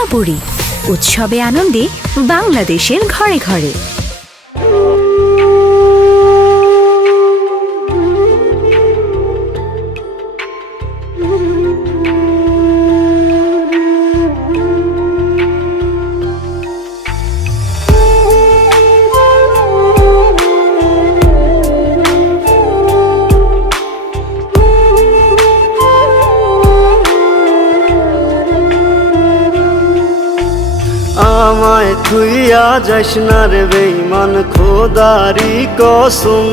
জামাপুরি উৎসবে আনন্দে বাংলাদেশের ঘরে ঘরে। আমায় থুইয়া যাস না রে বেঈমান, খোদারি কসম,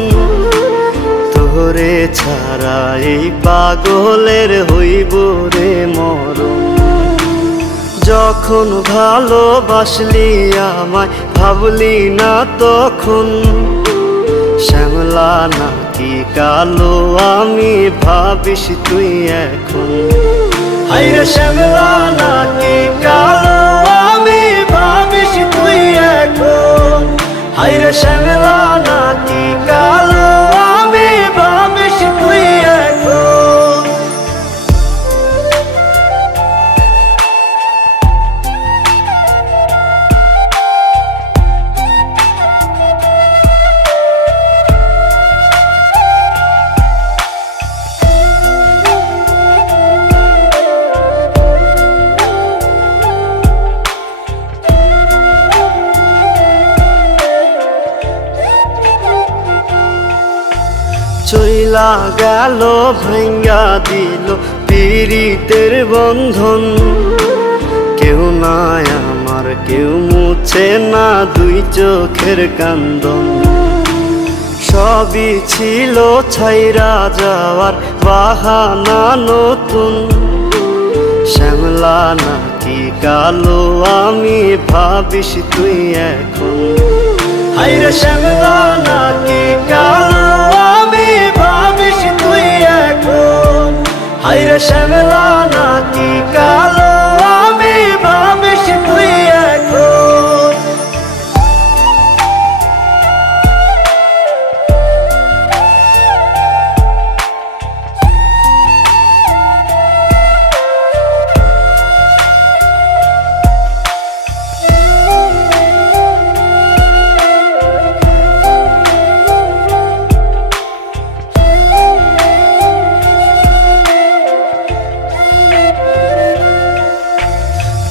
তোরে ছাড়া এই পাগলের হইব রে মরণ। যখন ভালোবাসলি আমায় ভাবলি না তখন, শ্যামলা নাকি কালো আমি ভাবিস তুই এখন। হায়রে শ্যামলা নাকি কালো আমি ভাবিস তুই এখন। হায়রে শ্যামলা নাকি কালো আমি ভাবিস তুই এখন। চইলা গেল ভাঙ্গা দিল পীড়িতের বন্ধন, কেউ নাই আমার কেউ মুছে না দুই চোখের কান্দন। সবই ছিল ছাইরা যাওয়ার বাহানা নতুন, শ্যামলা নাকি কালো আমি ভাবিস তুই এখন। হায়রে শ্যামলা নাকি কালো আমি ভাবিস তুই এখন। হায়রে শ্যামলা নাকি কালো আমি ভাবিস তুই এখন।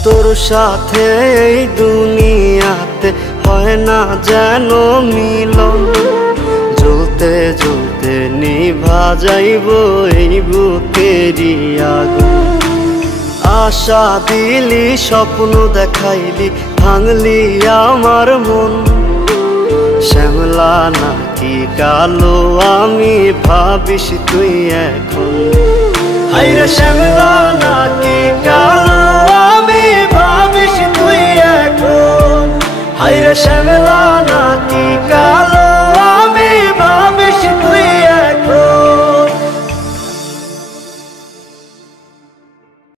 তোর সাথে এই দুনিয়াতে হয় না যেন মিলন, জ্বলতে জ্বলতে নিভা যাইব এই বুকেরই আগুন। আশা দিলি স্বপ্ন দেখাইলি ভাঙলি আমার মন, শ্যামলা নাকি কালো আমি ভাবিস তুই এখন। হায়রে শ্যামলা নাকি কালো